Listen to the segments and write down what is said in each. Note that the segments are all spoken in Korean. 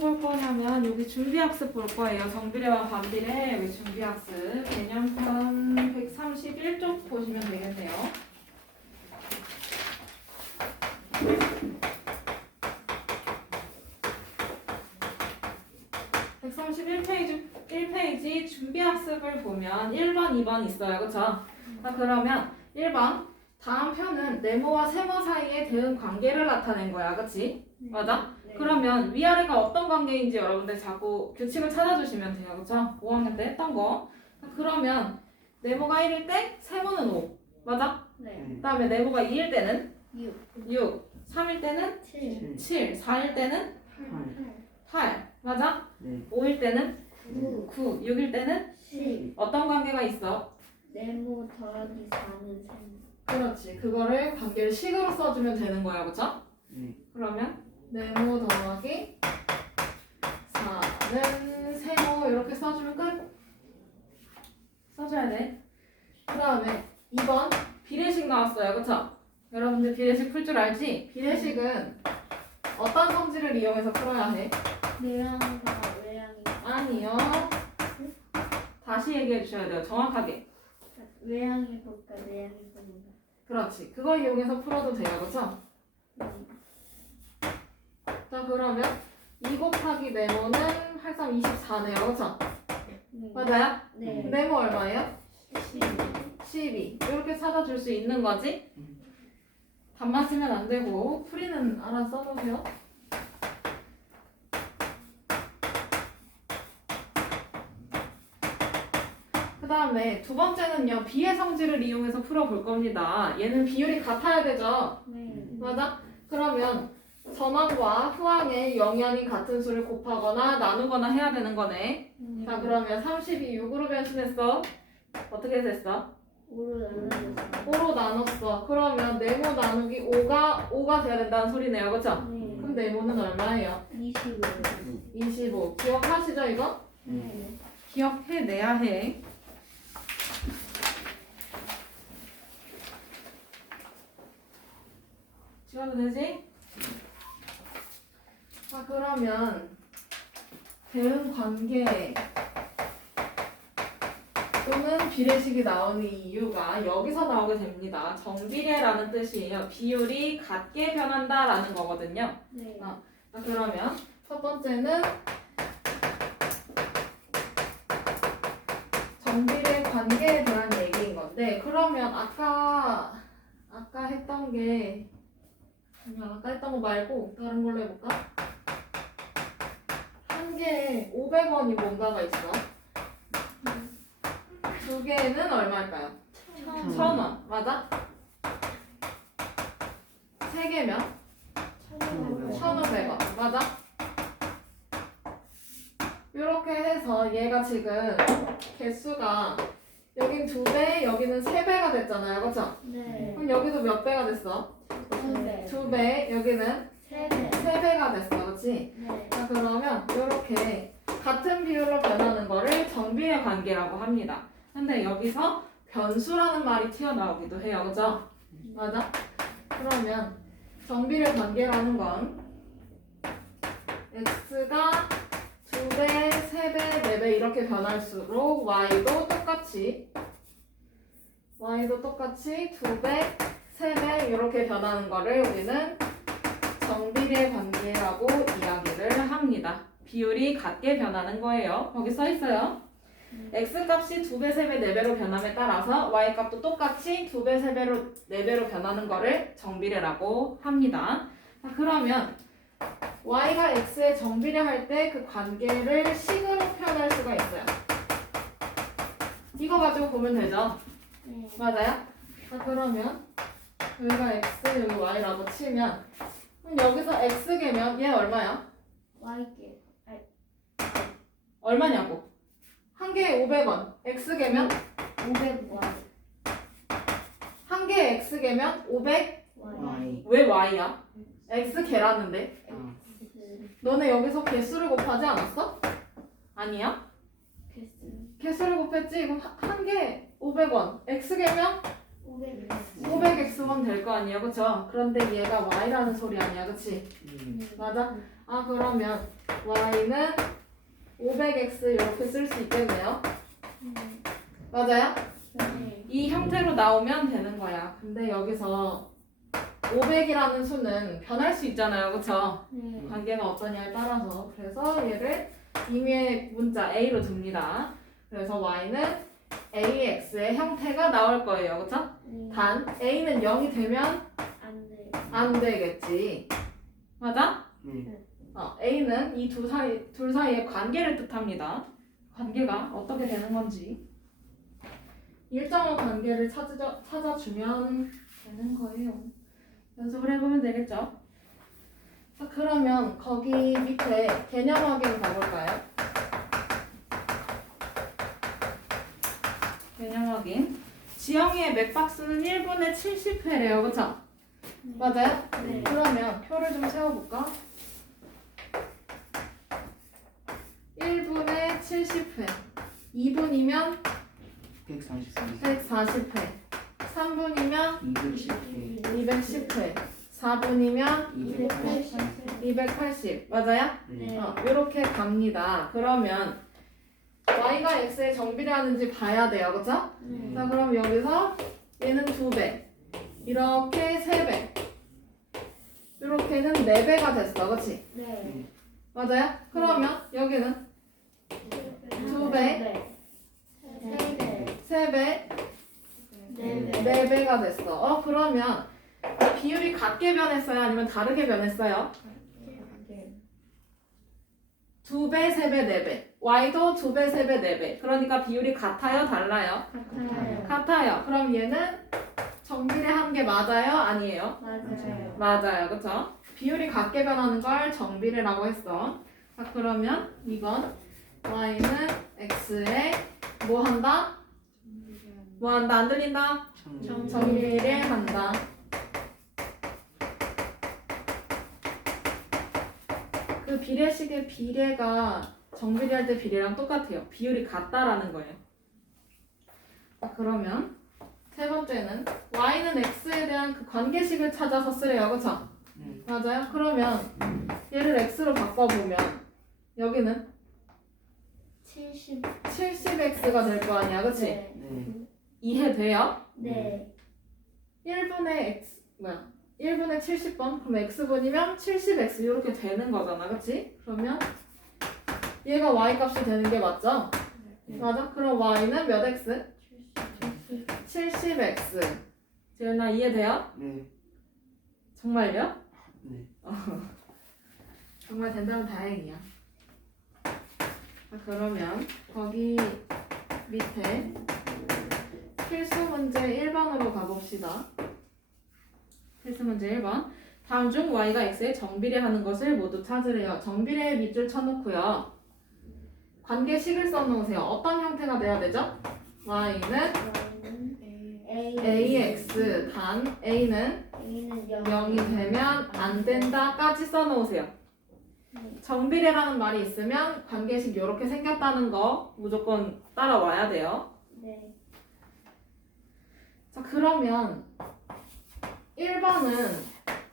볼 거냐면 여기 준비학습 볼 거예요. 정비례와 반비례 여기 준비학습 개념편 131쪽 보시면 되겠네요. (131페이지) 준비학습을 보면 1번, 2번 있어요. 그쵸? 자, 그러면 1번 다음 편은 네모와 세모 사이의 대응 관계를 나타낸 거야. 그치? 맞아? 네. 그러면 위아래가 어떤 관계인지 여러분들 자꾸 규칙을 찾아주시면 돼요. 그쵸? 5학년 때 했던 거. 그러면 네모가 1일 때 세모는 5. 맞아? 네. 그 다음에 네모가 2일 때는 6, 6. 3일 때는 7, 7. 4일 때는 8. 맞아? 네. 5일 때는 9, 9. 6일 때는 10. 어떤 관계가 있어? 네모 더하기 4는 3. 그렇지. 그거를 관계를 식으로 써주면 되는 거야. 그쵸? 네. 그러면 네모 더하기 4는 세모 이렇게 써주면 끝. 써줘야 돼. 그 다음에 2번 비례식 나왔어요. 그쵸? 여러분들 비례식 풀 줄 알지? 비례식은 어떤 성질을 이용해서 풀어야 해? 내양과 외양이. 아니요. 다시 얘기해 주셔야 돼요. 정확하게. 외양이 볼까 내양이 볼까. 그렇지. 그거 이용해서 풀어도 돼요. 그쵸? 자, 그러면 2 곱하기 네모는 활성 24네요. 그쵸? 네. 맞아요? 네. 네모 얼마예요? 10. 12. 이렇게 찾아줄 수 있는 거지? 답만 쓰면 안 되고 풀이는 알아서 써놓으세요. 그 다음에 두 번째는요. 비의 성질을 이용해서 풀어볼 겁니다. 얘는 비율이 같아야 되죠? 네. 맞아? 그러면 전항과 후항의 영향이 같은 수를 곱하거나 나누거나 해야 되는 거네. 자, 그러면 30이 6으로 변신했어. 어떻게 됐어? 5로 나눠줬어. 5로 나눴어. 그러면 네모 나누기 5가 돼야 된다는 소리네요. 그쵸? 네. 그럼 네모는 얼마예요? 25. 25. 기억하시죠, 이거? 네. 기억해내야 해. 지워도 되지? 자, 그러면 대응 관계 또는 비례식이 나오는 이유가 여기서 나오게 됩니다. 정비례라는 뜻이에요. 비율이 같게 변한다라는 거거든요. 네. 자, 그러면 첫 번째는 정비례 관계에 대한 얘기인 건데, 그러면 아까 했던 게 그냥 아까 했던 거 말고 다른 걸로 해볼까? 한 개에 500원이 뭔가가 있어. 두 개는 얼마일까요? 1,000원. 맞아? 세 개면 1,500원. 맞아? 이렇게 해서 얘가 지금 개수가 여긴 2배, 여기는 3배가 됐잖아요. 그쵸? 네. 그럼 여기도 몇 배가 됐어? 2배. 2배, 여기는 3배. 3배가 됐어. 그치? 네. 자, 그러면 이렇게 같은 비율로 변하는 거를 정비례 관계라고 합니다. 근데 여기서 변수라는 말이 튀어나오기도 해요. 그죠? 맞아? 그러면 정비례 관계라는 건 x가 2배, 3배, 4배 이렇게 변할수록 y도 똑같이 2배, 3배 이렇게 변하는 거를 우리는 정비례 관계라고 이야기를 합니다. 비율이 같게 변하는 거예요. 거기 써 있어요. x값이 2배, 3배, 4배로 변함에 따라서 y값도 똑같이 2배, 3배로, 4배로 변하는 거를 정비례라고 합니다. 자, 그러면 y가 x에 정비례 할 때 그 관계를 식으로 표현할 수가 있어요. 이거 가지고 보면 되죠? 네. 맞아요? 자, 그러면 여기가 x, 여기 y라고 치면 그럼 여기서 x개면 얘 얼마야? Y께. 얼마냐고? 한 개에 500원. x개면 500Y. 한 개에 x개면 500. Y. 왜 y야? x개라는데. 아, 너네 여기서 개수를 곱하지 않았어? 아니야? 개수. 개수를 곱했지? 그럼 한 개에 500원. x개면 500x번 될 거 아니야, 그쵸? 그런데 얘가 y라는 소리 아니야, 그치? 맞아? 아, 그러면 y는 500x 이렇게 쓸 수 있겠네요. 맞아요? 이 형태로 나오면 되는 거야. 근데 여기서 500이라는 수는 변할 수 있잖아요, 그쵸? 관계가 어떠냐에 따라서. 그래서 얘를 임의의 문자 a로 둡니다. 그래서 y는 ax의 형태가 나올 거예요, 그쵸? 단 a는 0이 되면 안 되겠지. 맞아? a는 이 둘 사이의 관계를 뜻합니다. 관계가 어떻게 되는 건지 일정한 관계를 찾아주면 되는 거예요. 연습을 해보면 되겠죠? 자, 그러면 거기 밑에 개념 확인 가볼까요? 개념 확인. 지영이의 맥박수는 1분에 70회래요. 그쵸? 맞아요? 네. 그러면 표를 좀 세워볼까? 1분에 70회. 2분이면 140회. 3분이면 210회. 4분이면 280. 맞아요? 이렇게 갑니다. 그러면 y가 x의 정비례하는지 봐야 돼요. 그쵸? 자, 그럼 여기서 얘는 2배. 이렇게 3배. 이렇게는 4배가 됐어. 그치? 맞아요? 그러면 여기는 2배, 3배, 4배가 됐어. 그러면 비율이 같게 변했어요? 아니면 다르게 변했어요? 2배, 3배, 4배. y도 2배, 3배, 4배. 그러니까 비율이 같아요? 달라요? 같아요. 그럼 얘는 정비례한 게 맞아요? 아니에요? 맞아요. 그쵸? 비율이 같게 변하는 걸 정비례라고 했어. 자, 그러면 이건 y는 x에 뭐 한다? 뭐 한다? 안 들린다? 정비례한다. 그 비례식의 비례가 정비례할 때 비례랑 똑같아요. 비율이 같다라는 거예요. 자, 그러면 세 번째는 y는 x에 대한 그 관계식을 찾아서 쓰래요. 그쵸? 맞아요? 그러면 얘를 x로 바꿔보면 여기는 70x가 될 거 아니야. 그치? 이해돼요? 1분의 x, 1분의 70번? 그럼 x분이면 70x 이렇게 되는 거잖아. 그치? 그러면 얘가 y 값이 되는 게 맞죠? 맞아? 그럼 y는 몇 x? 70x. 재현아 이해돼요? 정말요? 정말 된다면 다행이야. 자, 그러면 거기 밑에 필수 문제 1번으로 가봅시다. 필수 문제 1번. 다음 중 y가 x에 정비례하는 것을 모두 찾으래요. 정비례 밑줄 쳐놓고요. 관계식을 써놓으세요. 어떤 형태가 돼야 되죠? y는 ax 단 a는 0이 되면 안 된다까지 써놓으세요. 정비례라는 말이 있으면 관계식 이렇게 생겼다는 거 무조건 따라와야 돼요. 자, 그러면 1번은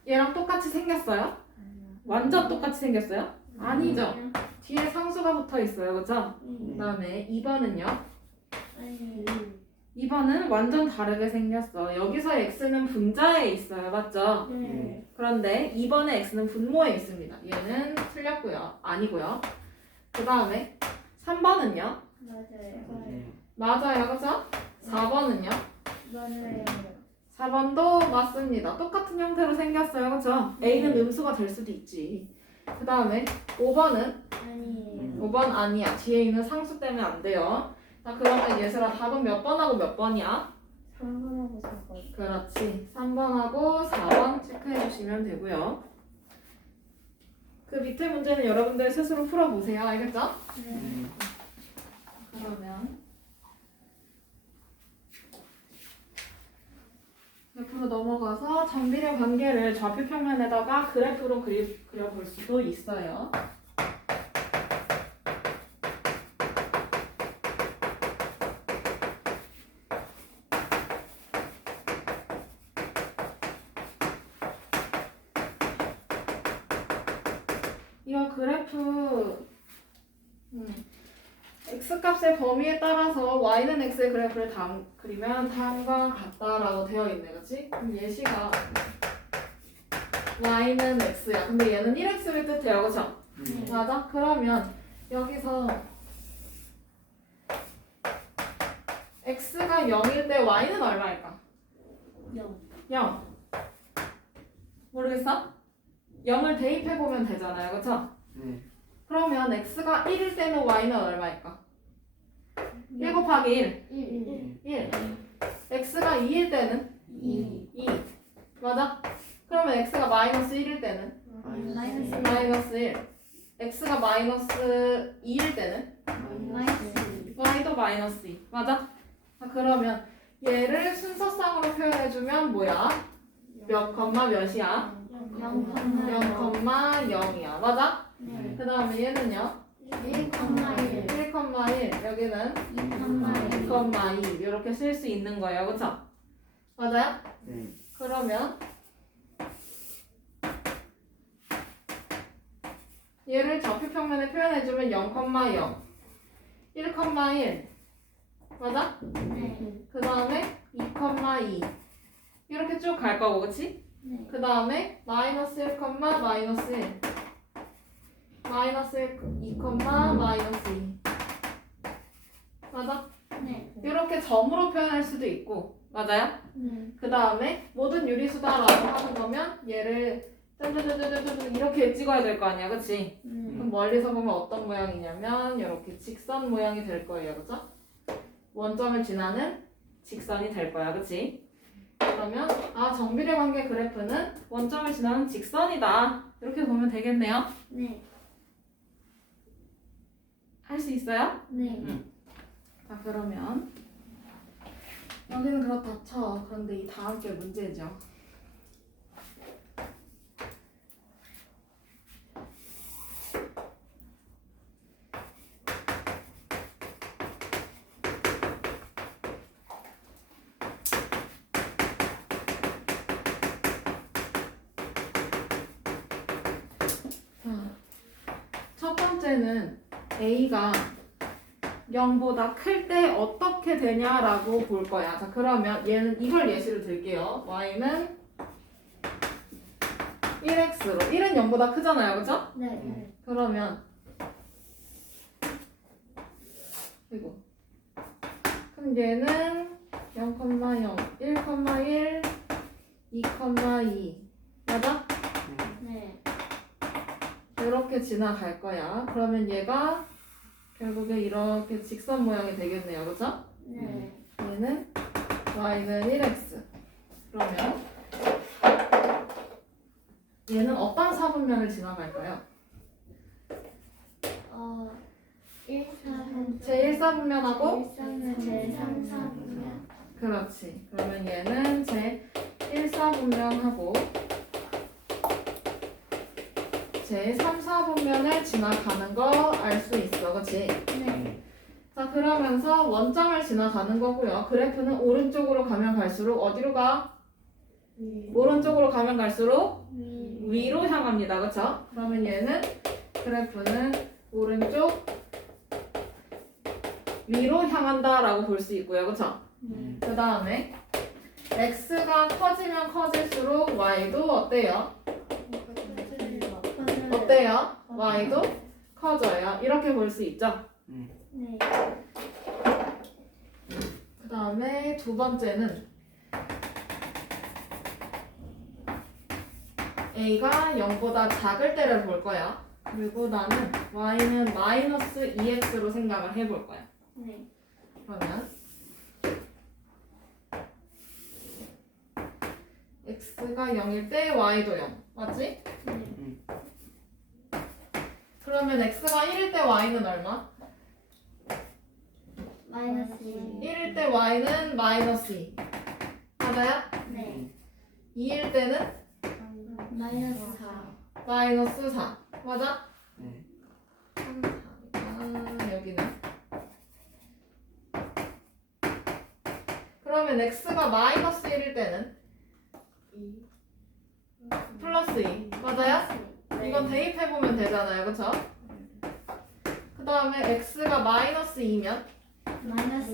얘랑 똑같이 생겼어요? 완전 똑같이 생겼어요? 아니죠. 뒤에 상수가 붙어 있어요. 그죠? 그 다음에 2번은요? 2번은 완전 다르게 생겼어. 여기서 x는 분자에 있어요. 맞죠? 그런데 2번의 x는 분모에 있습니다. 얘는 틀렸고요. 아니고요. 그 다음에 3번은요? 맞아요. 그죠? 4번은요? 4번도 맞습니다. 똑같은 형태로 생겼어요. 그죠? a는 음수가 될 수도 있지. 그 다음에 5번은? 5번 아니야. 뒤에 있는 상수 때문에 안 돼요. 자, 그러면 얘들아 답은 몇 번하고 몇 번이야? 3번하고 4번. 그렇지. 3번하고 4번 체크해 주시면 되고요. 그 밑에 문제는 여러분들 스스로 풀어보세요. 알겠죠? 그러면 옆으로 넘어가서 정비례 관계를 좌표 평면에다가 그래프로 그려볼 수도 있어요. 우리가 그래프 x값의 범위에 따라서 y는 x의 그래프를 그리면 다음과 같다라고 되어 있네, 그렇지? 그럼 예시가 y는 x야. 근데 얘는 1x를 뜻해요, 그렇죠? 네. 맞아? 그러면 여기서 x가 0일 때 y는 얼마일까? 0. 모르겠어? 0을 대입해보면 되잖아요, 그렇죠? 네. 그러면 x가 1일 때는 y는 얼마일까? 1 곱하기 1. 1. x가 2일 때는 2. 맞아? 그러면 x가 마이너스 1일 때는 마이너스 1. x가 마이너스 2일 때는 y도 마이너스 2. 맞아? 자, 그러면 얘를 순서상으로 표현해주면 뭐야? 몇 컴마 몇이야? 0,0이야. 맞아? 그 다음에 얘는요? 1,1. 여기는 2,2 이렇게 쓸 수 있는 거예요. 그쵸? 맞아요? 네. 그러면 얘를 좌표평면에 표현해주면 0,0 1,1 맞아? 그 다음에 2,2 이렇게 쭉 갈 거고 그치? 그 다음에 마이너스 1, 마이너스 1 마이너스 1, 2, 마이너스 2 맞아? 이렇게 점으로 표현할 수도 있고 맞아요? 그 다음에 모든 유리수다라고 하는 거면 얘를 짠짠짠짠짠 이렇게 찍어야 될 거 아니야 그치? 그럼 멀리서 보면 어떤 모양이냐면 이렇게 직선 모양이 될 거예요 그죠? 원점을 지나는 직선이 될 거야 그치? 그러면 정비례 관계 그래프는 원점을 지나는 직선이다 이렇게 보면 되겠네요 할 수 있어요? 자 그러면 여기는 그렇다 쳐 그런데 이 다음 게 문제죠 첫 번째는 A가 0보다 클 때 어떻게 되냐라고 볼 거야. 자, 그러면 얘는 이걸 예시로 들게요. Y는 1x로. 1은 0보다 크잖아요. 그죠? 그러면 이거. 그럼 얘는 0,0, 1,1, 2,2 맞아? 이렇게 지나갈 거야. 그러면 얘가 결국에 이렇게 직선 모양이 되겠네요. 그죠? 얘는 y는 1x. 그러면 얘는 어떤 사분면을 지나갈까요? 제1사분면하고 그렇지. 그러면 얘는 제1사분면하고 제3사분면을 지나가는 거 알 수 있어. 그치? 자 그러면서 원점을 지나가는 거고요. 그래프는 오른쪽으로 가면 갈수록 어디로 가? 오른쪽으로 가면 갈수록 위로 향합니다. 그쵸? 그러면 얘는 그래프는 오른쪽 위로 향한다 라고 볼 수 있고요. 그쵸? 그 다음에 x가 커지면 커질수록 y도 어때요? 어때요? y도 커져요. 이렇게 볼 수 있죠? 그 다음에 두 번째는 a가 0보다 작을 때를 볼 거야. 그리고 나는 y는 마이너스 2x로 생각을 해볼 거야. 그러면 x가 0일 때 y도 0. 맞지? 그러면 x가 1일 때 y는 얼마? 1일 때 y는 마이너스 2. 맞아요? 2일 때는 마이너스 4. 맞아? 3, 4. 여기는. 그러면 x가 마이너스 1일 때는 플러스 2. 맞아요? 이건 대입해보면 되잖아요. 그쵸? 그 다음에 x가 마이너스 2면 마이너스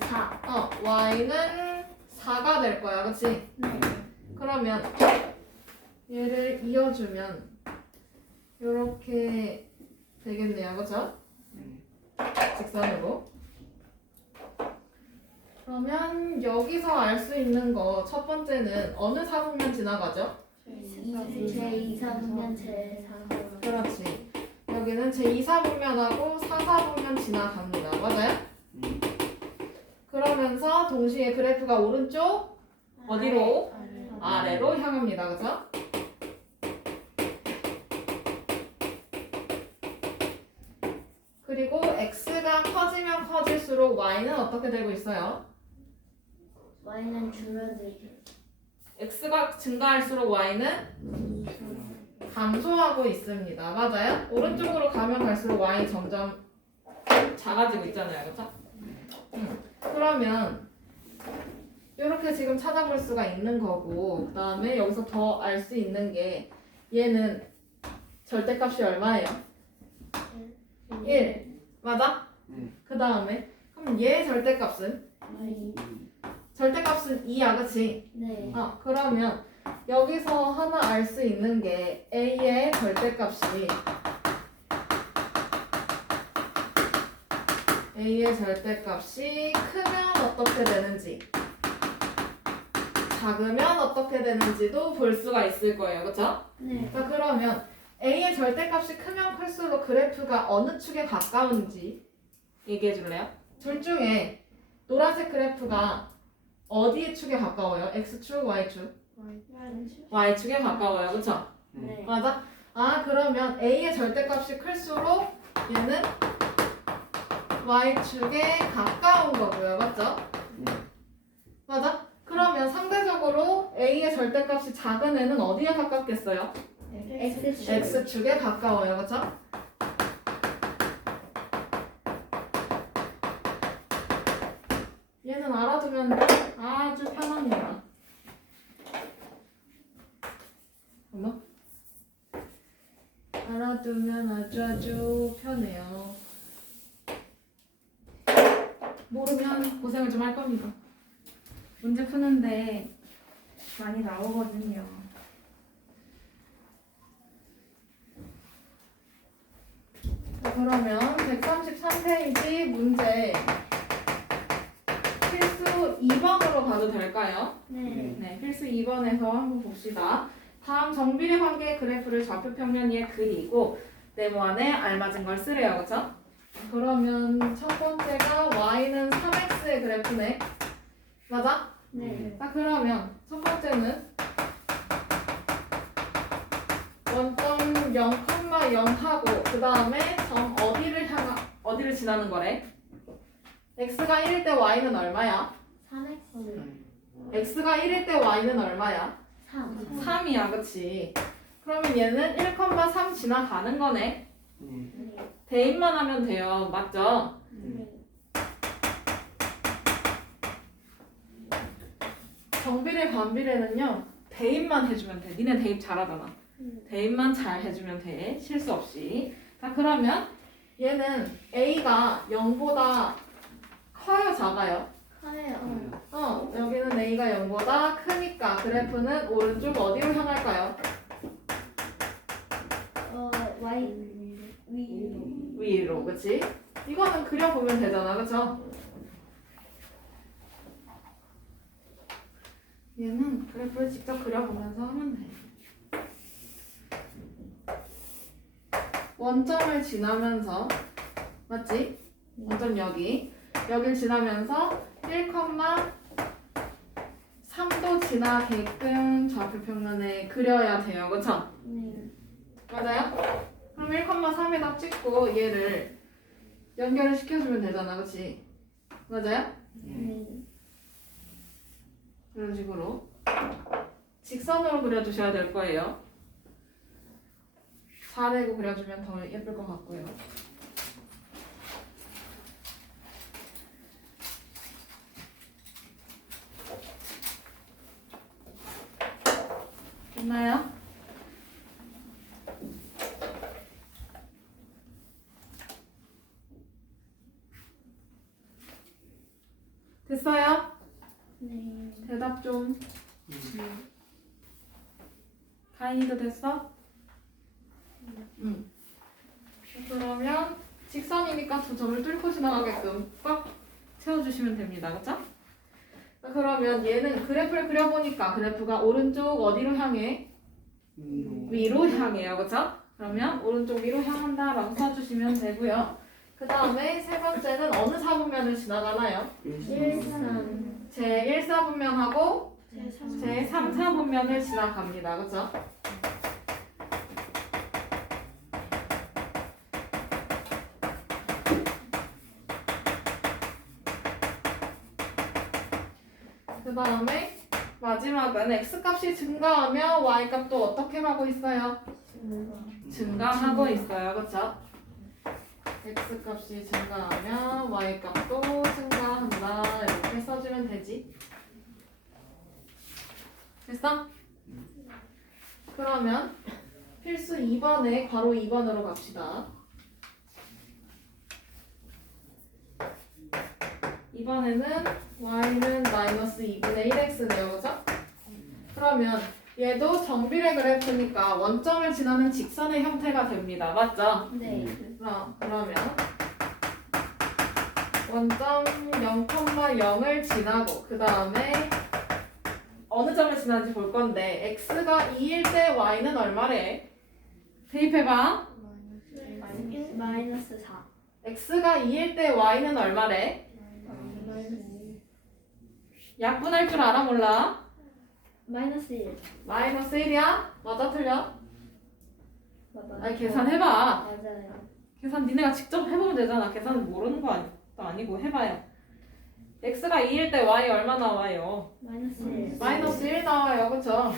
4. y는 4가 될 거야. 그치? 네. 그러면 얘를 이어주면 이렇게 되겠네요. 그쵸? 직선으로. 그러면 여기서 알 수 있는 거 첫 번째는 어느 사분면 지나가죠? 제2사분면 제4사분면. 그렇지. 여기는 제2사분면하고 4사분면 지나갑니다. 맞아요? 그러면서 동시에 그래프가 오른쪽 어디로? 아래로 향합니다. 그죠? 그리고 x가 커지면 커질수록 y는 어떻게 되고 있어요? y는 줄어들죠. x가 증가할수록 y는 감소하고 있습니다. 맞아요? 오른쪽으로 가면 갈수록 y는 점점 작아지고 있잖아요. 그렇죠? 그러면 이렇게 지금 찾아볼 수가 있는 거고 그 다음에 여기서 더 알 수 있는 게 얘는 절대값이 얼마예요? 1. 맞아? 그 다음에 그럼 얘 절대값은? 절대값은 2야. 그치? 네. 그러면 여기서 하나 알 수 있는 게 A의 절대값이 크면 어떻게 되는지 작으면 어떻게 되는지도 볼 수가 있을 거예요. 그쵸? 네. 자, 그러면 A의 절대값이 크면 클수록 그래프가 어느 축에 가까운지 얘기해 줄래요? 둘 중에 노란색 그래프가 어디의 축에 가까워요? X축, Y축? Y축에 가까워요. 그쵸? 네. 맞아? 그러면 A의 절대값이 클수록 얘는 Y축에 가까운 거고요. 맞죠? 맞아? 그러면 상대적으로 A의 절대값이 작은 애는 어디에 가깝겠어요? X축. X축에 가까워요. 그쵸? 얘는 알아두면 아주 편합니다. 어머? 알아두면 아주 편해요. 모르면 고생을 좀 할 겁니다. 문제 푸는데 많이 나오거든요. 자, 그러면 133페이지 문제 필수 2번으로 가도 될까요? 네. 네, 필수 2번에서 한번 봅시다. 다음 정비례 관계 그래프를 좌표 평면 위에 그리고 네모 안에 알맞은 걸 쓰래요. 그쵸? 그러면 첫 번째가 y는 3x의 그래프네. 맞아? 네. 자, 그러면 첫 번째는 원점 0,0하고 그 다음에 점 어디를 지나는 거래? x가 1일 때 y는 얼마야? 3x. x가 1일 때 y는 얼마야? 3. 3이야. 그치? 그러면 얘는 1,3 지나가는 거네. 네. 대입만 하면 돼요. 맞죠? 네. 정비례 반비례는요. 대입만 해주면 돼. 니네 대입 잘하잖아. 대입만 잘 해주면 돼. 실수 없이. 자, 그러면 얘는 a가 0보다 커요, 작아요? 커요. 여기는 a가 0보다 크니까 그래프는 오른쪽 어디로 향할까요? y 위. 위로. 그치? 이거는 그려보면 되잖아. 그쵸? 얘는 그래프를 직접 그려보면서 하면 돼. 원점을 지나면서 맞지? 원점 여길 지나면서 1,3도 지나게끔 좌표 평면에 그려야 돼요. 그쵸? 네. 맞아요? 그럼 1,3에다 찍고 얘를 연결을 시켜주면 되잖아. 그치? 맞아요? 네. 이런 식으로 직선으로 그려주셔야 될 거예요. 4대고 그려주면 더 예쁠 것 같고요. 됐나요? 됐어요? 네. 대답 좀. 가인이도 됐어? 응. 그러면 직선이니까 두 점을 뚫고 지나가게끔 꽉 채워주시면 됩니다. 그쵸? 자, 그러면 얘는 그래프를 그려보니까 그래프가 오른쪽 어디로 향해? 위로 향해요. 그쵸? 그러면 오른쪽 위로 향한다 라고 써주시면 되고요. 그 다음에 세 번째는 어느 사분면을 지나가나요? 1, 3, 제 1사분면하고 제 3, 제 3사분면을 지나갑니다. 그쵸? 그 다음에 마지막은 x값이 증가하면 y값도 어떻게 가고 있어요? 증가하고 있어요. 그쵸? x값이 증가하면 y값도 증가한다. 이렇게 써주면 되지. 됐어? 그러면 필수 2번에 괄호 2번으로 갑시다. 이번에는 y는 마이너스 2분의 1x네요. 그죠? 그러면 얘도 정비례 그래프니까 원점을 지나는 직선의 형태가 됩니다. 맞죠? 네. 그러면 원점 0,0을 지나고 그 다음에 어느 점을 지나는지 볼 건데 x가 2일 때 y는 얼마래? 대입해봐. 마이너스 4. x가 2일 때 y는 얼마래? 약분할 줄 알아 몰라? 마이너스 1. 마이너스 1이야? 맞아 틀려? 맞아요. 아니 계산해봐. 맞아요. 계산 니네가 직접 해보면 되잖아. 계산 모르는 거 아니고 해봐요. x가 2일 때 y 얼마 나와요? 마이너스 1. 마이너스 1 나와요. 그쵸?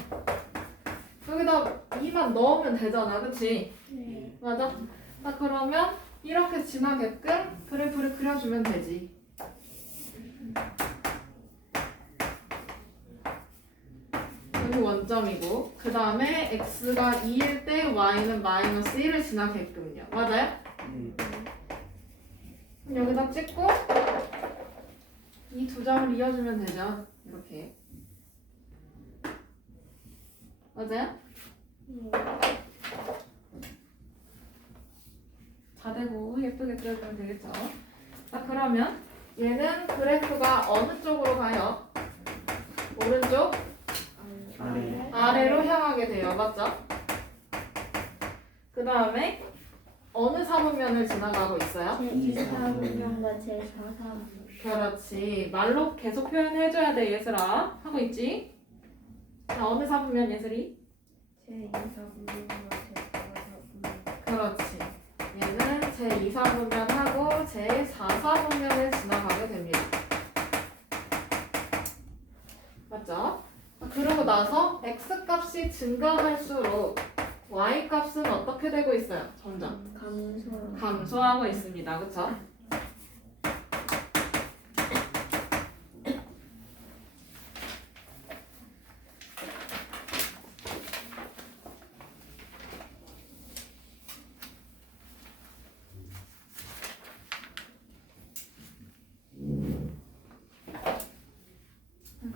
여기다 2만 넣으면 되잖아. 그치? 네. 맞아? 자 그러면 이렇게 지나게끔 그래프를 그려주면 되지. 여기 원점이고 그 다음에 x가 2일 때 y는 마이너스 1을 지나게끔요. 맞아요? 그럼 여기다 찍고 이 두 점을 이어주면 되죠. 이렇게. 맞아요? 자대고 예쁘게 그려주면 되겠죠. 자 그러면 얘는 그래프가 어느 쪽으로 가요? 오른쪽? 아래로 향하게 돼요. 맞죠? 그 다음에 어느 사분면을 지나가고 있어요? 제 2사분면과 제 4사분면. 그렇지. 말로 계속 표현해줘야 돼, 예슬아. 하고 있지? 자, 어느 사분면, 예슬이? 제 2사분면과 제 4사분면. 그렇지. 얘는 제 2사분면하고 제 4사분면을 지나가게 됩니다. 맞죠? 그러고 나서 x값이 증가할수록 y값은 어떻게 되고 있어요? 점점 감소하고 있습니다. 그쵸?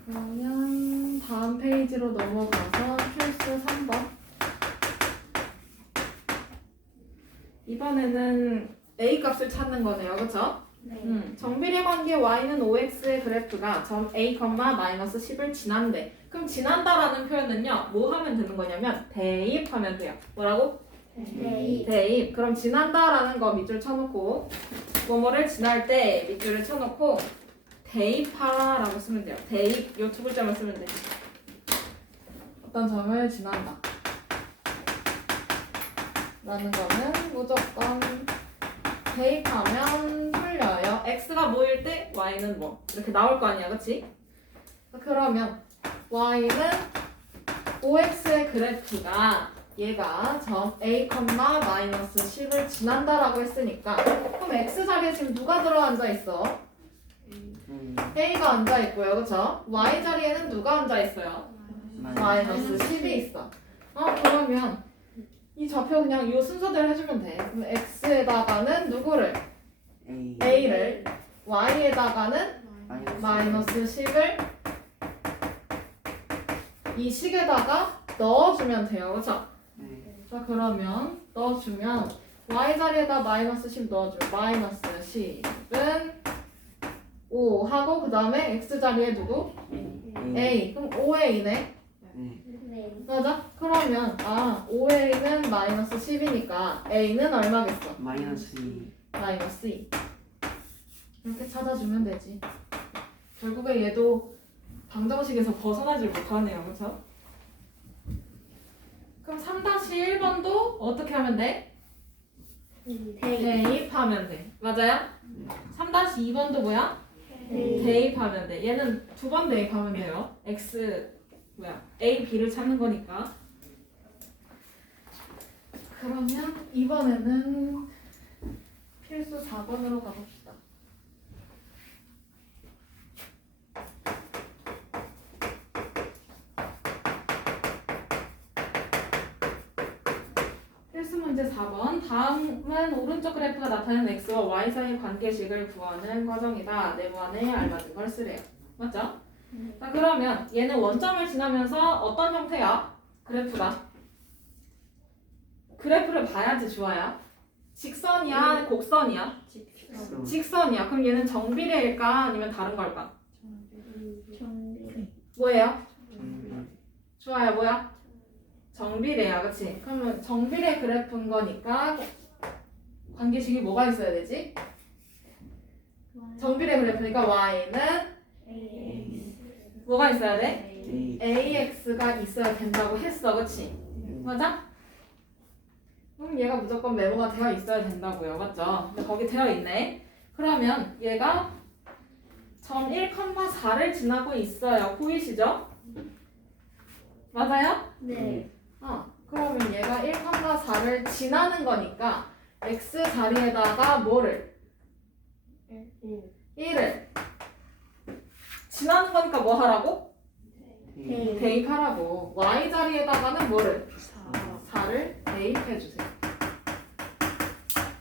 그러면 다음 페이지로 넘어가서 필수 3번. 이번에는 a 값을 찾는 거네요. 그쵸? 네. 정비례 관계 y는 5x의 그래프가 점 a, 마이너스 10을 지난대. 그럼 지난다라는 표현은요. 뭐 하면 되는 거냐면 대입하면 돼요. 뭐라고? 네. 대입. 그럼 지난다라는 거 밑줄 쳐놓고 뭐뭐를 지날 때 밑줄을 쳐놓고 대입하라 라고 쓰면 돼요. 대입. 요 두 글자만 쓰면 돼. 어떤 점을 지난다 라는 거는 무조건 대입하면 풀려요. x가 뭐일 때 y는 뭐 이렇게 나올 거 아니야. 그치? 그러면 y는 5x의 그래프가 얘가 점 a, 마이너스 10을 지난다라고 했으니까 그럼 x 자리에 지금 누가 들어앉아 있어? a가 앉아 있고요. 그쵸? y 자리에는 누가 앉아 있어요? 마이너스 10이 있어. 그러면 이 좌표 그냥 이 순서대로 해주면 돼. 그럼 x에다가는 누구를? a를 y에다가는 마이너스 10을 이 식에다가 넣어주면 돼요. 그렇죠? 네. 자 그러면 넣어주면 y 자리에다 마이너스 10 넣어주면 마이너스 10은 5 하고 그 다음에 x 자리에 두고 a 그럼 5a네. 네. 네. 맞아? 그러면 5a는 마이너스 10이니까 a는 얼마겠어? 마이너스 2. 마이너스 2 이렇게 찾아주면 되지. 결국에 얘도 방정식에서 벗어나질 못하네요. 그렇죠? 그럼 3-1번도 어떻게 하면 돼? 대입하면 돼. 맞아요? 3-2번도 뭐야? 대입하면 돼. 얘는 두 번 대입하면 돼요. x a, b를 찾는 거니까. 그러면 이번에는 필수 4번으로 가봅시다. 필수 문제 4번. 다음은 오른쪽 그래프가 나타내는 x와 y 사이 관계식을 구하는 과정이다. 네모안에 알맞은 걸 쓰래요. 맞죠? 자 그러면 얘는 원점을 지나면서 어떤 형태야? 그래프가. 그래프를 봐야지 좋아요. 직선이야? 곡선이야? 직선이야. 그럼 얘는 정비례일까? 아니면 다른 걸까? 정비. 뭐예요? 정비. 좋아요. 뭐야? 정비례야. 그치? 그러면 정비례 그래프인 거니까 관계식이 뭐가 있어야 되지? 정비례 그래프니까 y는 뭐가 있어야 돼? A. ax가 있어야 된다고 했어. 그치? 맞아? 그럼 얘가 무조건 메모가 되어 있어야 된다고요. 맞죠? 근데 거기 되어 있네. 그러면 얘가 점 1,4를 지나고 있어요. 보이시죠? 맞아요? 네. 그러면 얘가 1,4를 지나는 거니까 x 자리에다가 뭐를? 1을 지나는 거니까 뭐 하라고? A. 대입하라고. y 자리에다가는 뭐를? 4를 대입해주세요.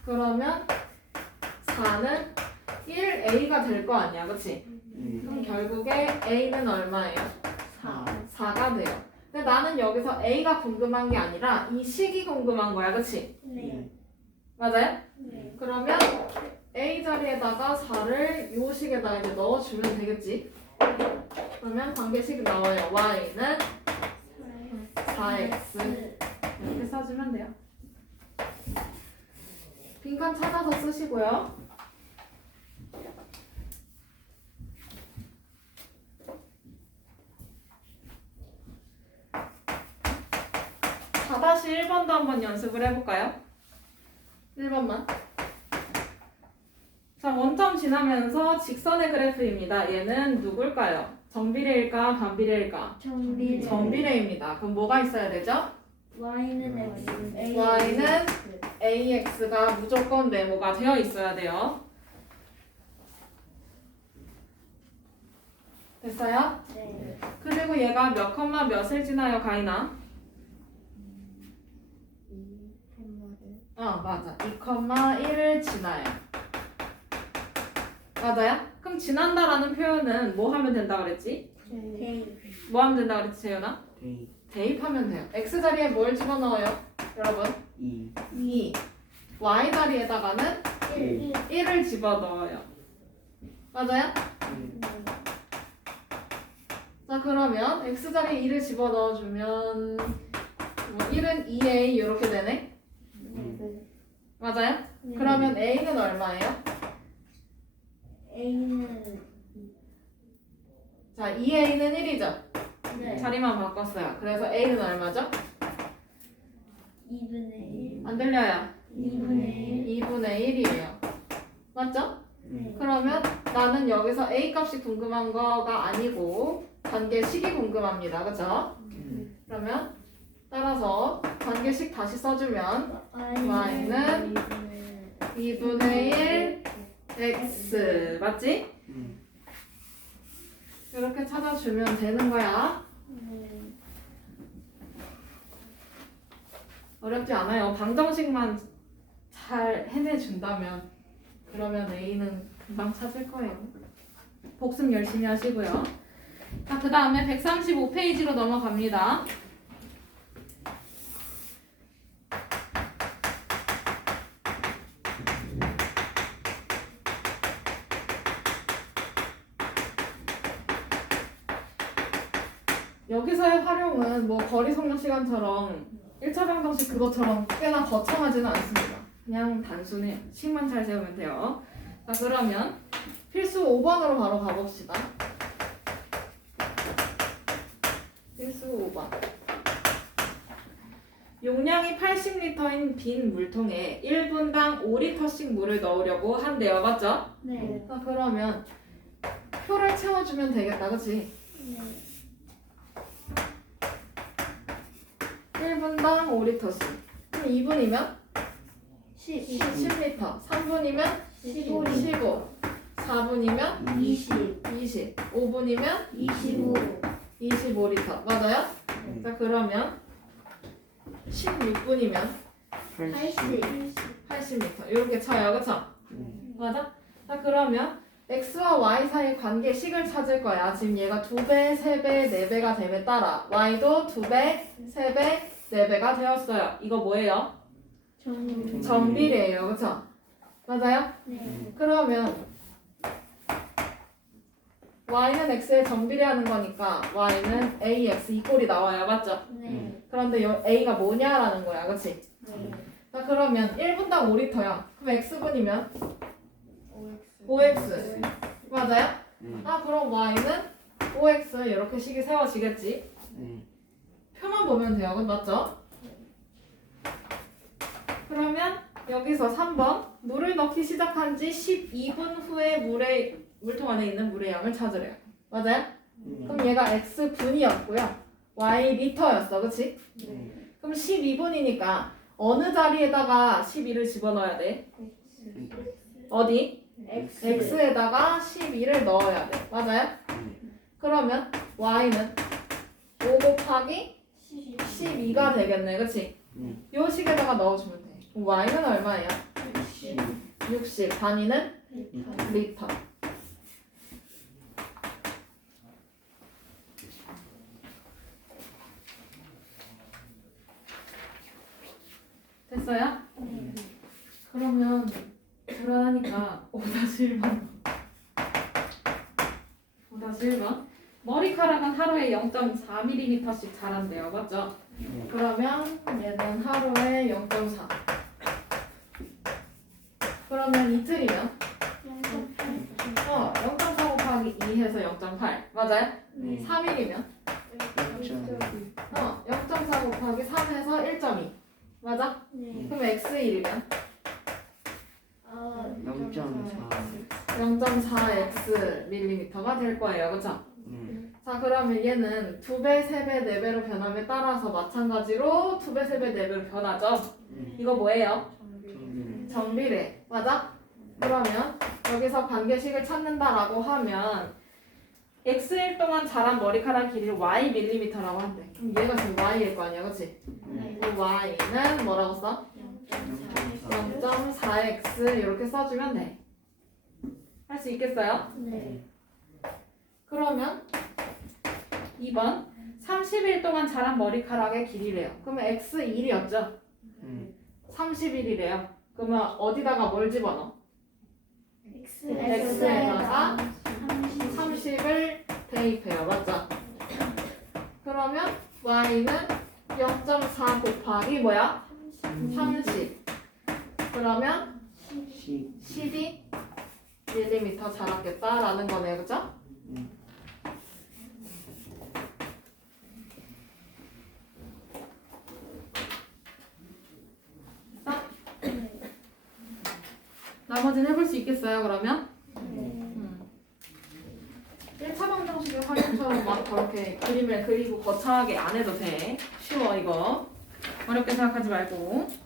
그러면 4는 1a가 될 거 아니야. 그치? 네. 그럼 결국에 a는 얼마예요? 4. 4가 돼요. 근데 나는 여기서 a가 궁금한 게 아니라 이 식이 궁금한 거야. 그치? 네. 맞아요? 네. 그러면 a 자리에다가 4를 요 식에다가 이제 넣어주면 되겠지? 그러면 관계식이 나와요. y는 4x 이렇게 써주면 돼요. 빈칸 찾아서 쓰시고요. 다시 1번도 한번 연습을 해볼까요? 1번만. 자, 원점 지나면서 직선의 그래프입니다. 얘는 누굴까요? 정비례일까? 반비례일까? 정비. 정비례입니다. 그럼 뭐가 있어야 되죠? y는 x. y는 ax가 무조건 네모가 되어 있어야 돼요. 됐어요? 네. 그리고 얘가 몇 컴마 몇을 지나요, 가인아? 맞아. 2,1을 지나요. 맞아요? 그럼 지난다라는 표현은 뭐 하면 된다 그랬지? 대입. 뭐 하면 된다 그랬지, 재현아? A. 대입하면 돼요. x 자리에 뭘 집어넣어요? 여러분? 2. 2. y 자리에다가는 1. 1을 집어넣어요. 맞아요? 자 그러면 x 자리에 2를 집어넣어주면 뭐 1은 2a 이렇게 되네? 맞아요? 그러면 a는 얼마예요? a는 자 2a는 1이죠? 네. 자리만 바꿨어요. 그래서 a는 얼마죠? 2분의 1. 안 들려요? 2분의 1. 2분의 1이에요. 맞죠? 네. 그러면 나는 여기서 a 값이 궁금한 거가 아니고 관계식이 궁금합니다. 그죠? 그러면 따라서 관계식 다시 써주면 y는 2분의 1 x 맞지? 이렇게 찾아주면 되는 거야. 어렵지 않아요. 방정식만 잘 해내준다면 그러면 a는 금방 찾을 거예요. 복습 열심히 하시고요. 자, 그 다음에 135페이지로 넘어갑니다. 여기서의 활용은 뭐 거리 속력 시간처럼 1차 방정식 그것처럼 꽤나 거창하지는 않습니다. 그냥 단순해요. 식만 잘 세우면 돼요. 자, 그러면 필수 5번으로 바로 가봅시다. 필수 5번. 용량이 80리터인 빈 물통에 1분당 5리터씩 물을 넣으려고 한대요. 맞죠? 네. 자, 그러면 표를 채워주면 되겠다. 그치? 네. 1분당 5리터씩. 그럼 2분이면 10, 10리터. 3분이면 15, 15. 4분이면 20, 20. 5분이면 25, 25리터. 맞아요? 자, 그러면 16분이면 80, 80리터. 이렇게 쳐요. 그쵸? 네. 맞아? 자, 그러면 x와 y 사이 관계 식을 찾을 거야. 지금 얘가 2배, 3배, 4배가 됨에 따라 y도 2배, 3배, 4배가 되었어요. 이거 뭐예요? 정, 정비례예요. 그쵸? 맞아요? 네. 그러면 y는 x의 정비례하는 거니까 y는 ax 이 꼴이 나와요. 맞죠? 네. 그런데 a가 뭐냐라는 거야. 그치? 네. 자, 그러면 1분당 5리터야. 그럼 x분이면 5x. 맞아요? 네. 아, 그럼 y는 5x 이렇게 식이 세워지겠지? 네. 표만 보면 돼요. 맞죠? 그러면 여기서 3번 물을 넣기 시작한 지 12분 후에 물통 안에 있는 물의 양을 찾으래요. 맞아요? 그럼 얘가 x분이었고요. y 리터였어. 그치? 네. 그럼 12분이니까 어느 자리에다가 12를 집어넣어야 돼? 어디? X, x에다가 12를 넣어야 돼. 맞아요? 네. 그러면 y는 5 곱하기 12, 12가 되겠네. 그치? 네. 요 식에다가 넣어주면 돼. 그럼 y는 얼마예요? 60, 60. 단위는 리터. 됐어요? 네. 그러면 불안하니까 5-1번 5-1번 머리카락은 하루에 0.4mm씩 자란대요. 맞죠? 네. 그러면 얘는 하루에 0.4. 그러면 이틀이면 0.4 곱하기 2 해서 0.8. 맞아요? 네. 3일이면 0.4 곱하기 3 해서 1.2. 맞아? 네. 그럼 x1이면 0.4. 0.4x 밀리미터가 될 거예요. 그쵸? 네. 자, 그러면 얘는 2배, 3배, 4배로 변함에 따라서 마찬가지로 2배, 3배, 4배로 변하죠? 네. 이거 뭐예요? 정비례. 정비례. 맞아? 그러면 여기서 관계식을 찾는다라고 하면 x일 동안 자란 머리카락 길이를 y 밀리미터라고 한대. 그럼 얘가 지금 y일 거 아니야. 그치? 네. 그 y는 뭐라고 써? 0.4x 이렇게 써주면 돼. 할 수 있겠어요? 네. 그러면 2번 30일 동안 자란 머리카락의 길이래요. 그러면 x1이었죠? 네. 30일이래요. 그러면 어디다가 뭘 집어넣어? X에다가 30을 대입해요. 맞죠? 그러면 y는 0.4 곱하기 뭐야? 30. 그러면 12mm 자랐겠다라는 거네요. 그죠? 네. 나머지는 해볼 수 있겠어요. 그러면? 네. 1차 방정식의 활용처럼 막 그렇게 그림을 그리고 거창하게 안 해도 돼. 쉬워 이거. 어렵게 생각하지 말고.